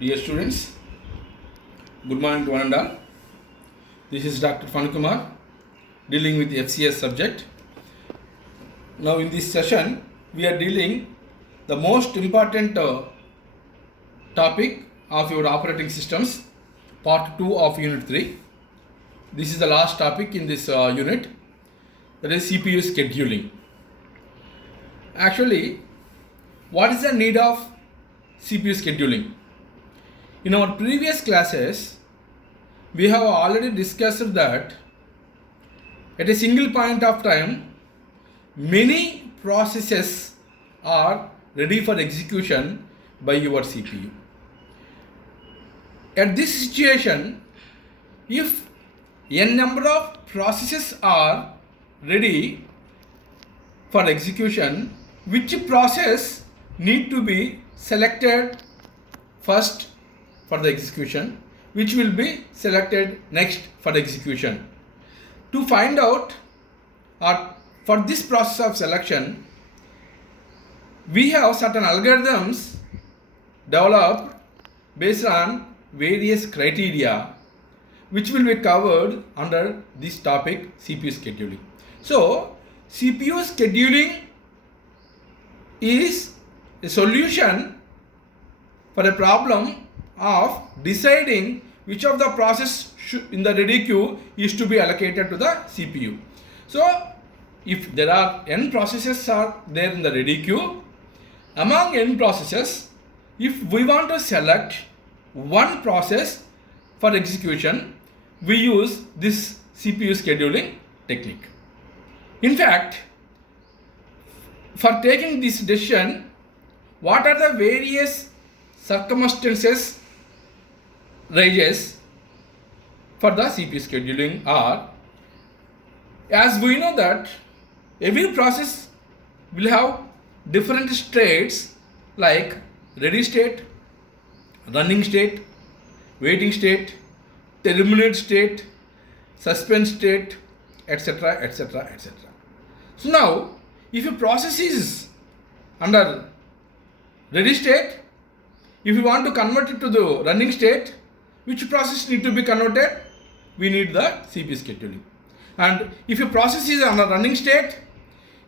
Dear students, good morning to one and all. This is Dr. Fanukumar dealing with the FCS subject. Now in this session, we are dealing the most important topic of your operating systems, part 2 of unit 3. This is the last topic in this unit, that is CPU scheduling. Actually, what is the need of CPU scheduling? In our previous classes, we have already discussed that at a single point of time, many processes are ready for execution by your CPU. At this situation, if n number of processes are ready for execution, which process need to be selected first for the execution, which will be selected next for the execution. To find out, or for this process of selection, we have certain algorithms developed based on various criteria which will be covered under this topic, CPU scheduling. So, CPU scheduling is a solution for a problem of deciding which of the process in the ready queue is to be allocated to the CPU. So, if there are n processes are there in the ready queue, among n processes, if we want to select one process for execution, we use this CPU scheduling technique. In fact, for taking this decision, what are the various circumstances rises for the CPU scheduling are, as we know that every process will have different states like ready state, running state, waiting state, terminate state, suspense state, etc., etc., etc. So now, if a process is under ready state, if you want to convert it to the running state, which process need to be converted? We need the CPU scheduling. And if a process is on a running state,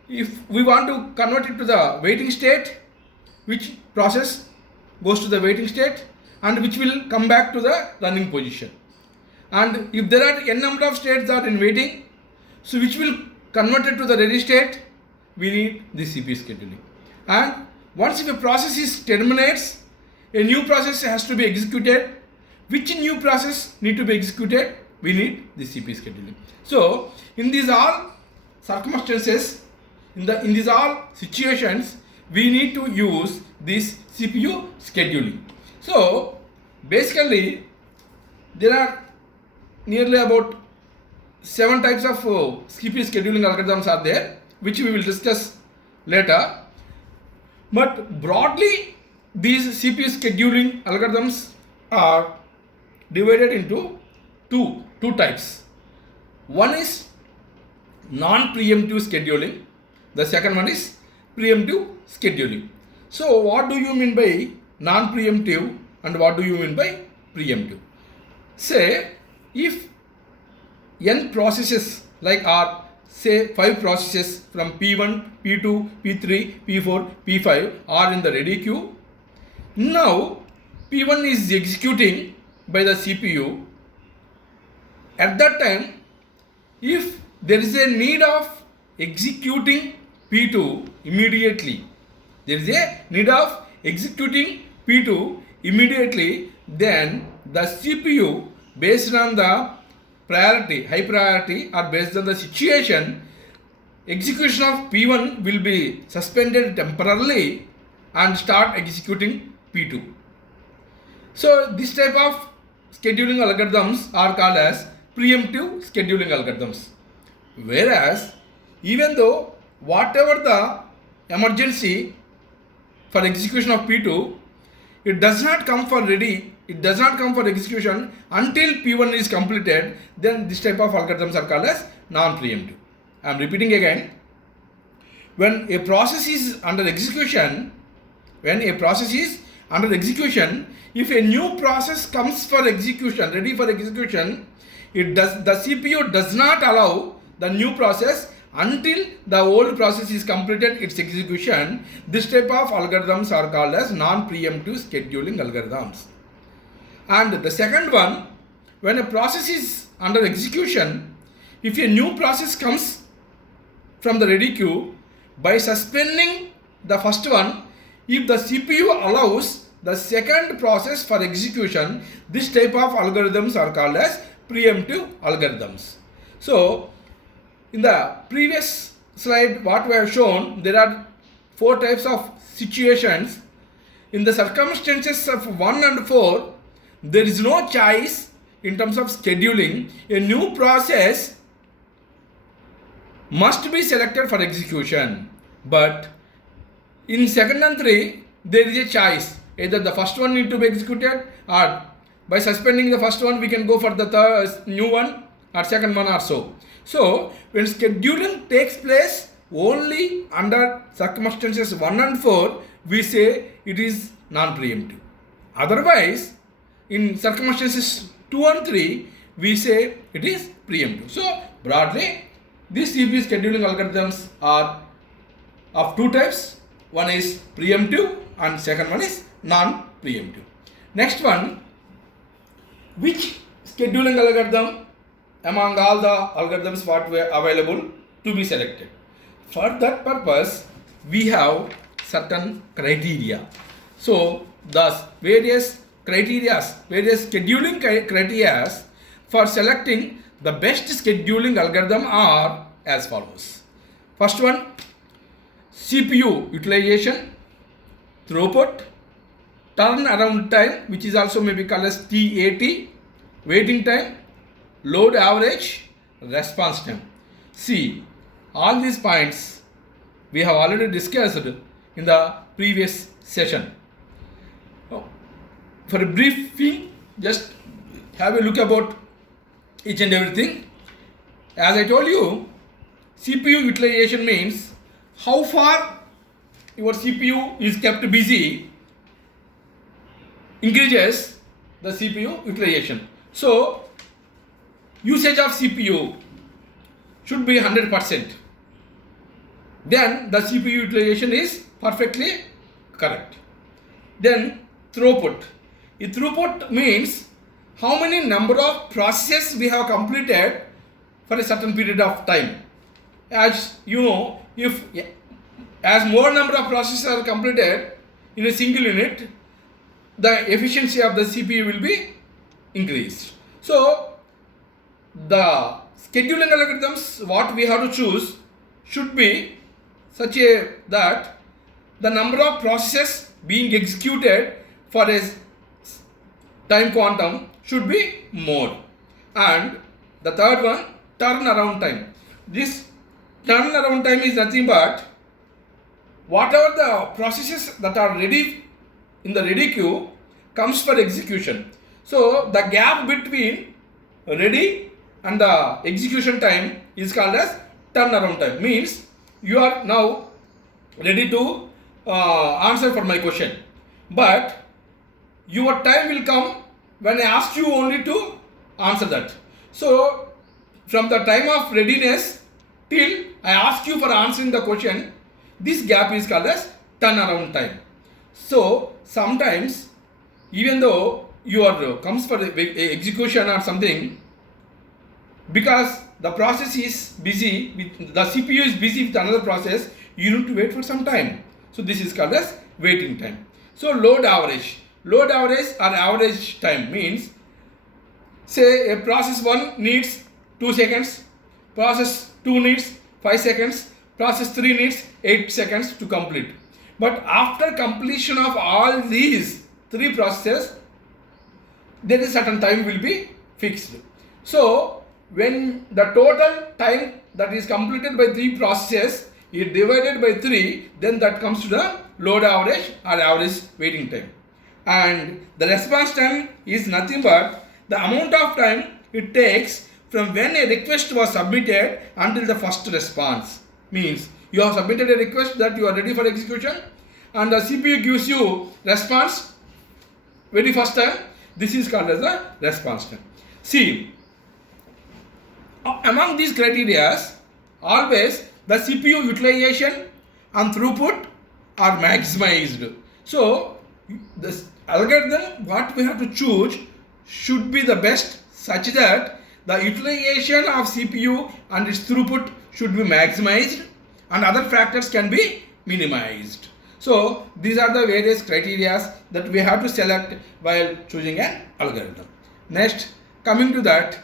if we want to convert it to the waiting state, which process goes to the waiting state and which will come back to the running position. And if there are n number of states that are in waiting, so which will convert it to the ready state, we need the CPU scheduling. And once if a process is terminates, a new process has to be executed. Which new process need to be executed? We need the CPU scheduling. So, in these all circumstances, in these all situations, we need to use this CPU scheduling. So, basically, there are nearly about 7 types of CPU scheduling algorithms are there, which we will discuss later. But broadly, these CPU scheduling algorithms are divided into two types. One is non-preemptive scheduling. The second one is preemptive scheduling. So what do you mean by non-preemptive and what do you mean by preemptive? Say if n processes like are say 5 processes from P1, P2, P3, P4, P5 are in the ready queue. Now P1 is executing by the CPU. At that time, if there is a need of executing P2 immediately, then the CPU based on the priority, high priority or based on the situation, execution of P1 will be suspended temporarily and start executing P2. So this type of scheduling algorithms are called as preemptive scheduling algorithms. Whereas, even though whatever the emergency for execution of P2, it does not come for execution until P1 is completed, then this type of algorithms are called as non-preemptive. I am repeating again. When a process is under execution, under execution, if a new process comes for execution, ready for execution, the CPU does not allow the new process until the old process is completed its execution. This type of algorithms are called as non-preemptive scheduling algorithms. And the second one, when a process is under execution, if a new process comes from the ready queue, by suspending the first one, if the CPU allows the second process for execution, this type of algorithms are called as preemptive algorithms. So, in the previous slide, what we have shown, there are 4 types of situations. In the circumstances of 1 and 4, there is no choice in terms of scheduling. A new process must be selected for execution. But in 2nd and 3, there is a choice. Either the first one need to be executed, or by suspending the first one, we can go for the new one or second one or so. So, when scheduling takes place only under circumstances 1 and 4, we say it is non-preemptive. Otherwise, in circumstances 2 and 3, we say it is preemptive. So, broadly, these CPU scheduling algorithms are of 2 types. One is preemptive and second one is non-preemptive. Next one, which scheduling algorithm among all the algorithms what were available to be selected? For that purpose, we have certain criteria. So, the various scheduling criteria for selecting the best scheduling algorithm are as follows. First one, CPU utilization, throughput, turnaround time, which is also maybe called as TAT, waiting time, load average, response time. See, all these points we have already discussed in the previous session. For a briefing, just have a look about each and everything. As I told you, CPU utilization means how far your CPU is kept busy increases the CPU utilization. So, usage of CPU should be 100%. Then the CPU utilization is perfectly correct. Then throughput. The throughput means how many number of processes we have completed for a certain period of time. As you know, if as more number of processes are completed in a single unit, the efficiency of the CPU will be increased. So, the scheduling algorithms what we have to choose should be such a that the number of processes being executed for a time quantum should be more. And the third one, turnaround time. This turnaround time is nothing but whatever the processes that are ready in the ready queue comes for execution. So the gap between ready and the execution time is called as turnaround time. Means you are now ready to answer for my question, but your time will come when I ask you only to answer that. So from the time of readiness till I ask you for answering the question, this gap is called as turnaround time. So sometimes even though you are comes for execution or something, because the process is busy with the CPU is busy with another process, you need to wait for some time. So this is called as waiting time. So load average or average time means, say a process 1 needs 2 seconds, process 2 needs 5 seconds, process 3 needs 8 seconds to complete. But after completion of all these 3 processes, there is certain time will be fixed. So when the total time that is completed by 3 processes is divided by 3, then that comes to the load average or average waiting time. And the response time is nothing but the amount of time it takes from when a request was submitted until the first response. Means you have submitted a request that you are ready for execution, and the CPU gives you response very first time, this is called as the response time. See, among these criteria, always the CPU utilization and throughput are maximized. So, this algorithm what we have to choose should be the best such that the utilization of CPU and its throughput should be maximized and other factors can be minimized. So, these are the various criteria that we have to select while choosing an algorithm. Next, coming to that,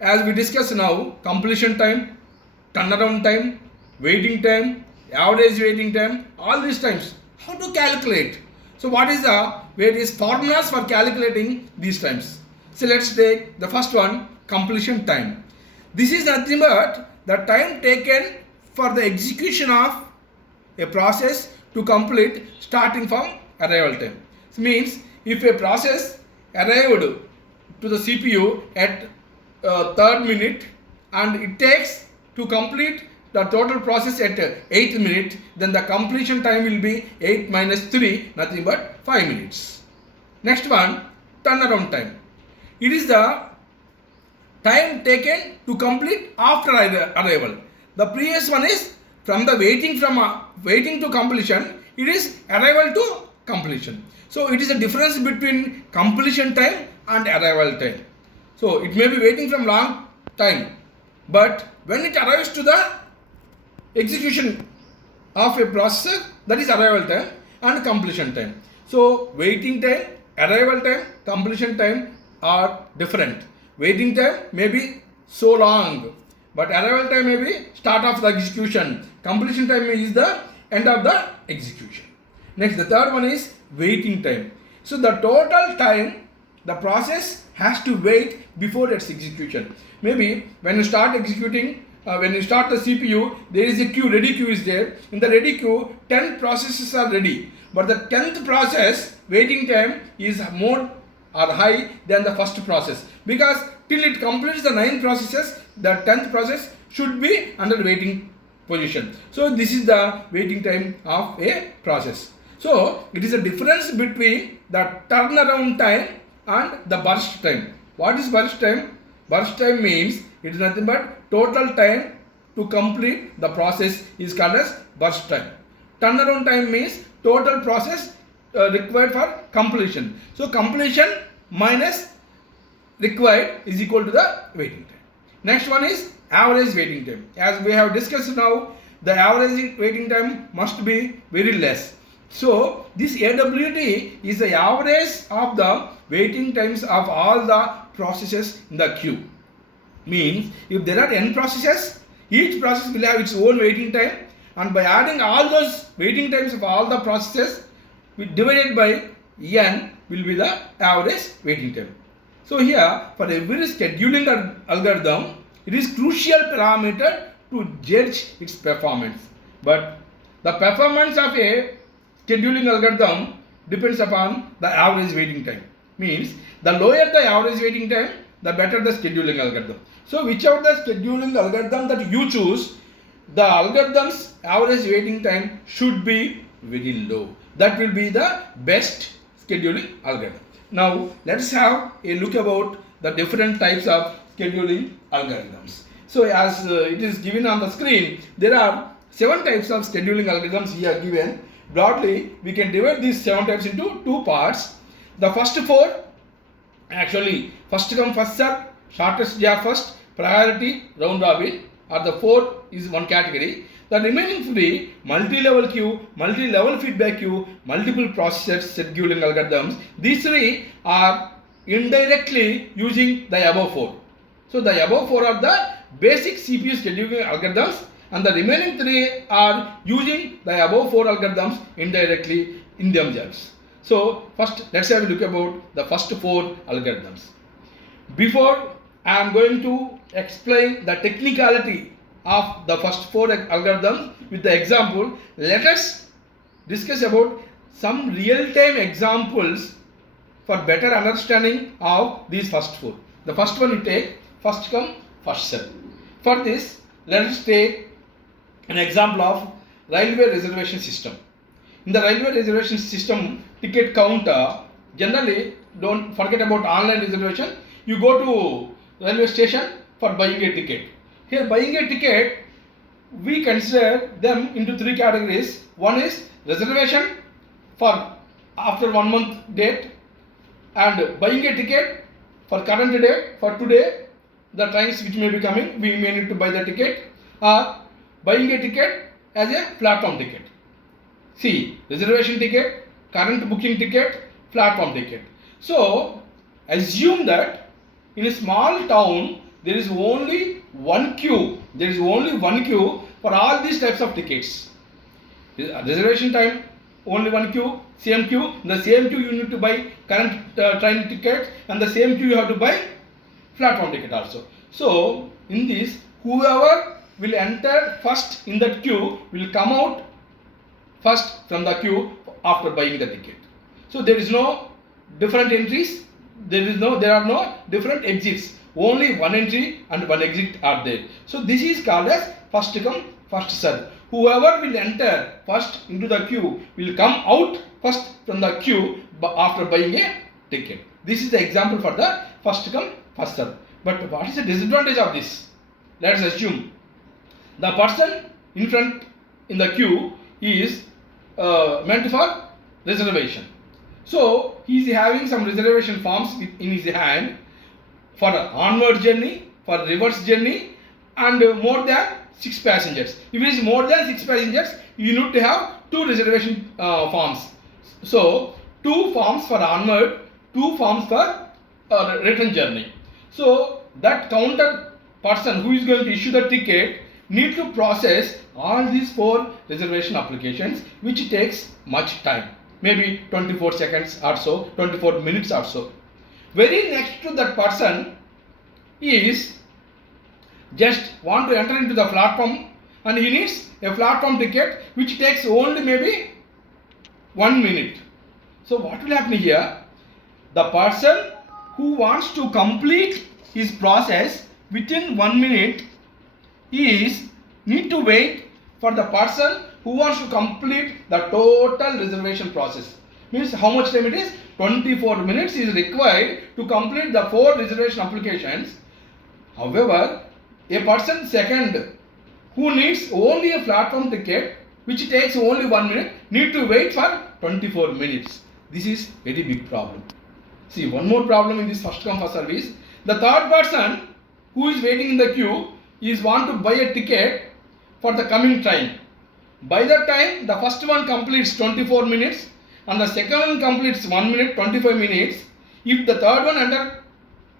as we discuss now, completion time, turnaround time, waiting time, average waiting time, all these times, how to calculate? So, what is the various formulas for calculating these times? So, let's take the first one, completion time. This is nothing but the time taken for the execution of a process to complete starting from arrival time. This means if a process arrived to the CPU at third minute and it takes to complete the total process at 8th minute, then the completion time will be 8 minus 3, nothing but 5 minutes. Next one, turnaround time. It is the time taken to complete after arrival. The previous one is from the waiting to completion, it is arrival to completion. So it is a difference between completion time and arrival time. So it may be waiting from long time, but when it arrives to the execution of a processor, that is arrival time and completion time. So waiting time, arrival time, completion time are different. Waiting time may be so long, but arrival time may be start of the execution. Completion time is the end of the execution. Next, the third one is waiting time. So the total time the process has to wait before its execution. Maybe when you start executing, when you start the CPU, there is a queue, ready queue is there. In the ready queue, 10 processes are ready. But the 10th process waiting time is more or high than the first process. Because till it completes the 9 processes, the 10th process should be under waiting position. So this is the waiting time of a process. So it is a difference between the turnaround time and the burst time. What is burst time? Burst time means it is nothing but total time to complete the process is called as burst time. Turnaround time means total process required for completion. So completion minus required is equal to the waiting time. Next one is average waiting time. As we have discussed now, the average waiting time must be very less. So this AWT is the average of the waiting times of all the processes in the queue. Means if there are n processes, each process will have its own waiting time, and by adding all those waiting times of all the processes, we divided by n will be the average waiting time. So here for every scheduling algorithm, it is crucial parameter to judge its performance. But the performance of a scheduling algorithm depends upon the average waiting time. Means the lower the average waiting time, the better the scheduling algorithm. So whichever the scheduling algorithm that you choose, the algorithm's average waiting time should be very low. That will be the best scheduling algorithm. Now let's have a look about the different types of scheduling algorithms. So as it is given on the screen, there are 7 types of scheduling algorithms here given. Broadly, we can divide these 7 types into 2 parts. The first 4, actually first come first serve, shortest job first, priority, round robin, are the 4 is one category. The remaining 3, multi-level queue, multi-level feedback queue, multiple processor scheduling algorithms. These 3 are indirectly using the above 4. So the above 4 are the basic CPU scheduling algorithms, and the remaining 3 are using the above 4 algorithms indirectly in themselves. So first let's have a look about the first 4 algorithms. Before I am going to explain the technicality of the first 4 algorithms with the example, let us discuss about some real-time examples for better understanding of these first 4. The first one you take, first come, first serve. For this, let us take an example of railway reservation system. In the railway reservation system, ticket counter generally, don't forget about online reservation. You go to railway station for buying a ticket. Here, buying a ticket, we consider them into three categories. One is reservation for after 1 month date, and buying a ticket for current date, for today, the trains which may be coming, we may need to buy the ticket, or buying a ticket as a platform ticket. See, reservation ticket, current booking ticket, platform ticket. So, assume that in a small town, there is only one queue. There is only one queue for all these types of tickets. Reservation time, only one queue, same queue. The same queue you need to buy current train ticket, and the same queue you have to buy platform ticket also. So, in this, whoever will enter first in that queue will come out first from the queue after buying the ticket. So there is no different entries, there are no different exits, only one entry and one exit are there. So this is called as first come first serve. Whoever will enter first into the queue will come out first from the queue after buying a ticket. This is the example for the first come first serve. But what is the disadvantage of this? Let us assume the person in front in the queue is meant for reservation. So he is having some reservation forms in his hand for onward journey, for reverse journey, and more than 6 passengers. If it is more than 6 passengers, you need to have 2 reservation forms. So 2 forms for onward, 2 forms for return journey. So that counter person who is going to issue the ticket need to process all these 4 reservation applications, which takes much time, maybe 24 seconds or so, 24 minutes or so. Very next to that person is just want to enter into the platform, and he needs a platform ticket which takes only maybe 1 minute. So what will happen here? The person who wants to complete his process within 1 minute is need to wait for the person who wants to complete the total reservation process. Means how much time it is? 24 minutes is required to complete the 4 reservation applications. However, a person second who needs only a platform ticket which takes only 1 minute need to wait for 24 minutes. This is very big problem. See, one more problem in this first come first serve is the third person who is waiting in the queue is want to buy a ticket for the coming train. By that time, the first one completes 24 minutes and the second one completes 1 minute 25 minutes. If the third one enter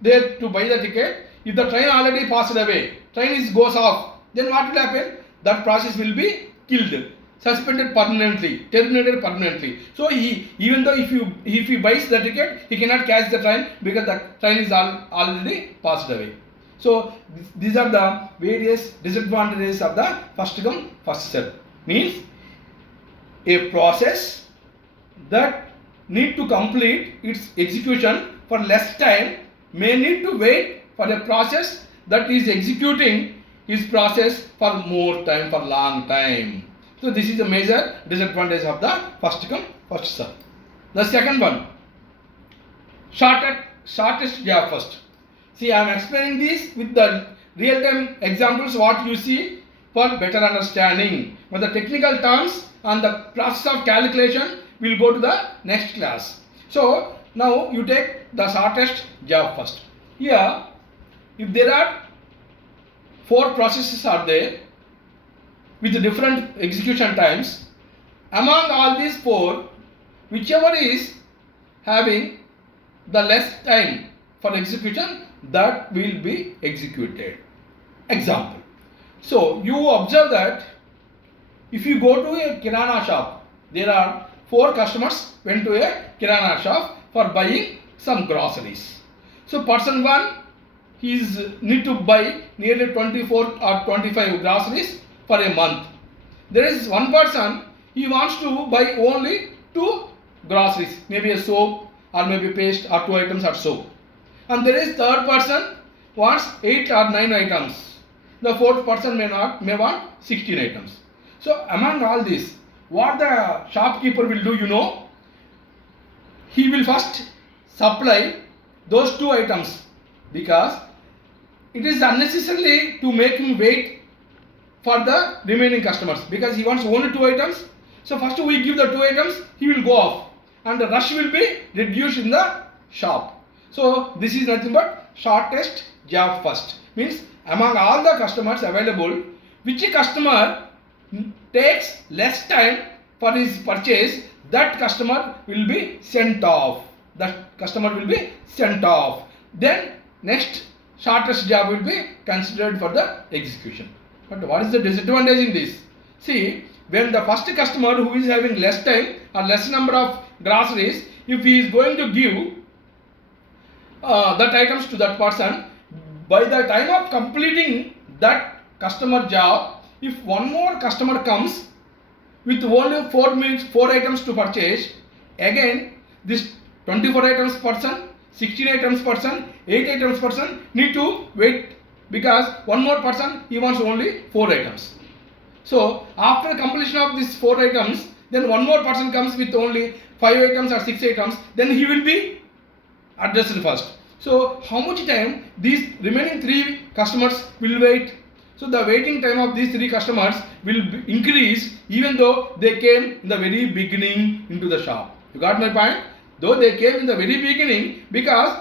there to buy the ticket, if the train already passed away, train goes off, then what will happen? That process will be killed, suspended permanently, terminated permanently. So even though if he buys the ticket, he cannot catch the train because the train is already passed away. So these are the various disadvantages of the first come first serve. Means a process that need to complete its execution for less time may need to wait for a process that is executing its process for more time, for long time. So this is the major disadvantage of the first come first serve. The second one, shortest gap first. See, I am explaining this with the real-time examples what you see for better understanding. But the technical terms and the process of calculation will go to the next class. So now you take the shortest job first. Here, if there are 4 processes are there with different execution times, among all these 4, whichever is having the less time for execution, that will be executed. Example. So you observe that if you go to a kirana shop, there are 4 customers went to a kirana shop for buying some groceries. So person 1, he need to buy nearly 24 or 25 groceries for a month. There is one person, he wants to buy only 2 groceries, maybe a soap or maybe paste or 2 items or soap. And there is third person wants 8 or 9 items. The fourth person may want 16 items. So among all this, what the shopkeeper will do, he will first supply those 2 items, because it is unnecessarily to make him wait for the remaining customers, because he wants only 2 items. So first we give the 2 items, he will go off and the rush will be reduced in the shop. So this is nothing but shortest job first. Means among all the customers available, which customer takes less time for his purchase, that customer will be sent off. That customer will be sent off. Then next shortest job will be considered for the execution. But what is the disadvantage in this? See, when the first customer who is having less time or less number of groceries, if he is going to give that items to that person, by the time of completing that customer job, if one more customer comes with only 4 items to purchase, again this 24 items person, 16 items person, 8 items person need to wait, because one more person, he wants only 4 items. So after completion of these 4 items, then one more person comes with only 5 items or 6 items, then he will be addressed first. So how much time these remaining 3 customers will wait? So the waiting time of these 3 customers will increase, even though they came in the very beginning into the shop. You got my point? Though they came in the very beginning, because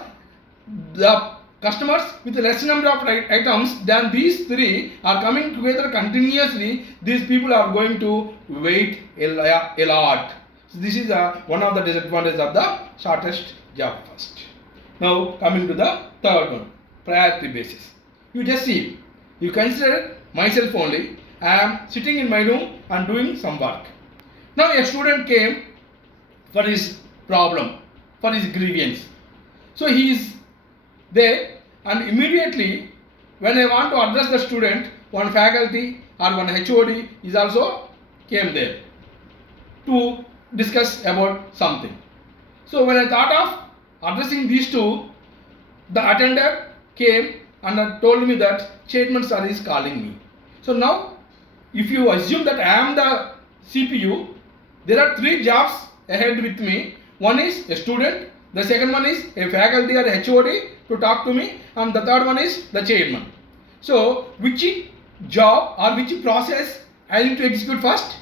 the customers with less number of items than these 3 are coming together continuously, these people are going to wait a lot. So this is one of the disadvantages of the shortest job first. Now coming to the third one, priority basis. You just see, you consider myself only. I am sitting in my room and doing some work. Now a student came for his problem, for his grievance. So he is there, and immediately when I want to address the student, one faculty or one HOD is also came there to discuss about something. So when I thought of addressing these 2, the attender came and told me that chairman sir is calling me. So now if you assume that I am the CPU, there are 3 jobs ahead with me. One is a student, the second one is a faculty or HOD to talk to me, and the third one is the chairman. So which job or which process I need to execute first?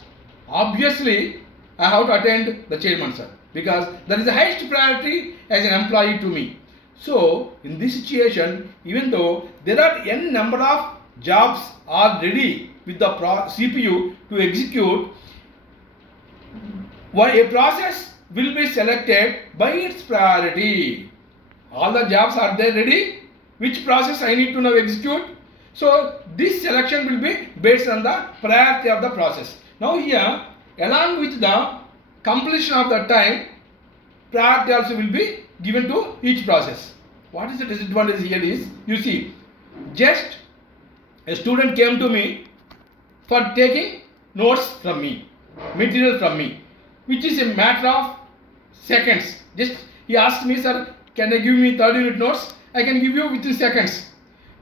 Obviously I have to attend the chairman sir, because that is the highest priority as an employee to me. So in this situation, even though there are n number of jobs are ready with the CPU to execute, a process will be selected by its priority. All the jobs are there ready. Which process I need to now execute? So this selection will be based on the priority of the process. Now here, along with the completion of the time, priority also will be given to each process. What is the disadvantage here is, you see, just a student came to me for taking notes from me, material from me, which is a matter of seconds. Just he asked me, sir, can I give me 30 unit notes? I can give you within seconds.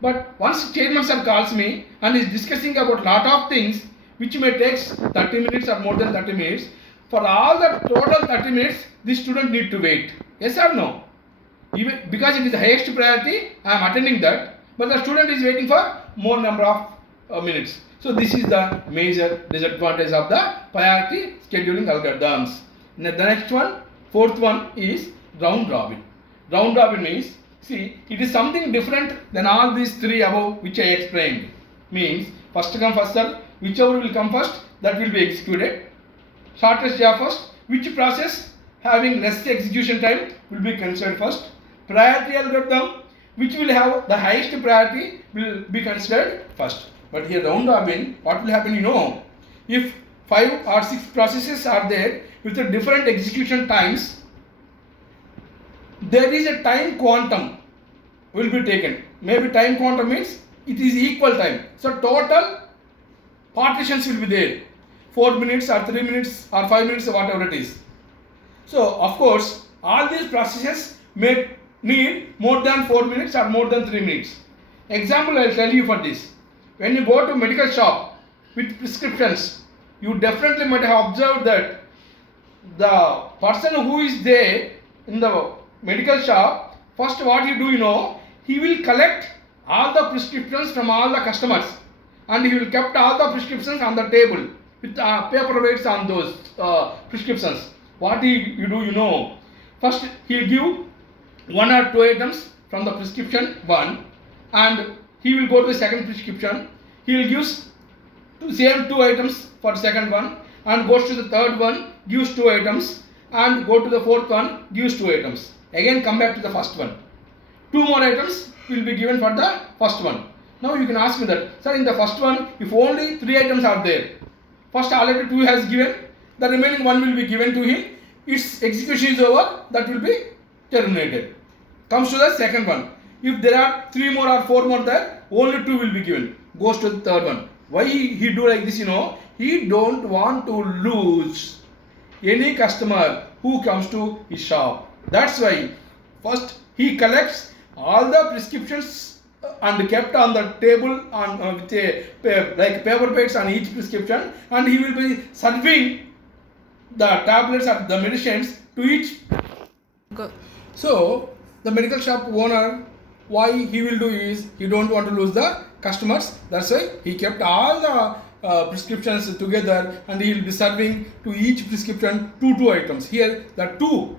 But once chairman sir calls me and is discussing about lot of things which may take 30 minutes or more than 30 minutes, for all the total 30 minutes, the student need to wait. Yes or no? Even because it is the highest priority, I am attending that, but the student is waiting for more number of minutes. So this is the major disadvantage of the priority scheduling algorithms. The next one, fourth one is round robin. Round robin means, see, it is something different than all these 3 above which I explained. Means first come first serve, whichever will come first, that will be executed. Shortest job first, which process having less execution time will be considered first. Priority algorithm, which will have the highest priority, will be considered first. But here round robin, what will happen, you know, if 5 or 6 processes are there with the different execution times, there is a time quantum will be taken. Maybe time quantum means it is equal time. So total partitions will be there. 4 minutes or 3 minutes or 5 minutes or whatever it is. So of course all these processes may need more than 4 minutes or more than 3 minutes. Example I will tell you for this. When you go to medical shop with prescriptions, you definitely might have observed that the person who is there in the medical shop, first what he do, he will collect all the prescriptions from all the customers, and he will kept all the prescriptions on the table with paperweights on those prescriptions. What he do, first he will give 1 or 2 items from the prescription 1, and he will go to the second prescription. He will give same 2 items for second one, and goes to the third one, gives 2 items, and go to the fourth one, gives 2 items. Again come back to the first one. 2 more items will be given for the first one. Now you can ask me that, sir, in the first one, if only 3 items are there, first already 2 has given, the remaining 1 will be given to him, its execution is over, that will be terminated. Comes to the second one. If there are 3 more or 4 more there, only 2 will be given. Goes to the third one. Why he do like this, he don't want to lose any customer who comes to his shop. That's why first he collects all the prescriptions and kept on the table on with like paper plates on each prescription, and he will be serving the tablets or the medicines to each. So the medical shop owner, why he will do is he don't want to lose the customers. That's why he kept all the prescriptions together, and he will be serving to each prescription 2 items. Here the 2,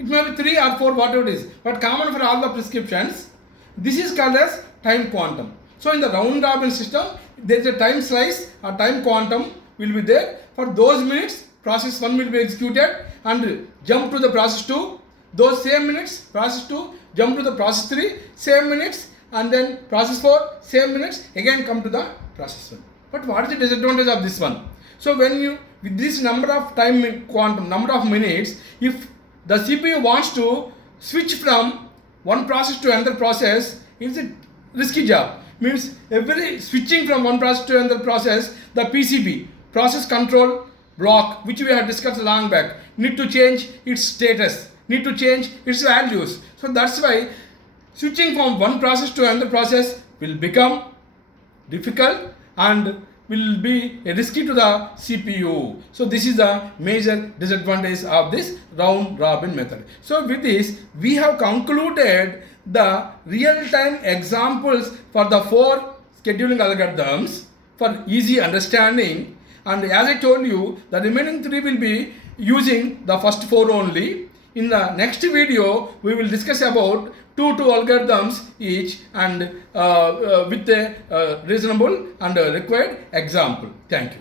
it may be 3 or 4, whatever it is, but common for all the prescriptions. This is called as time quantum. So in the round robin system, there is a time slice, a time quantum will be there. For those minutes, process 1 will be executed and jump to the process 2. Those same minutes, process 2, jump to the process 3, same minutes, and then process 4, same minutes, again come to the process 1. But what is the disadvantage of this one? So when you, with this number of time quantum, number of minutes, if the CPU wants to switch from one process to another process, it's a risky job. Means every switching from one process to another process, the PCB, process control block, which we had discussed long back, need to change its status, need to change its values. So that's why switching from one process to another process will become difficult and will be risky to the CPU. So this is the major disadvantage of this round robin method. So with this, we have concluded the real-time examples for the 4 scheduling algorithms for easy understanding. And as I told you, the remaining 3 will be using the first 4 only. In the next video, we will discuss about 2 algorithms each, and with a reasonable and required example. Thank you.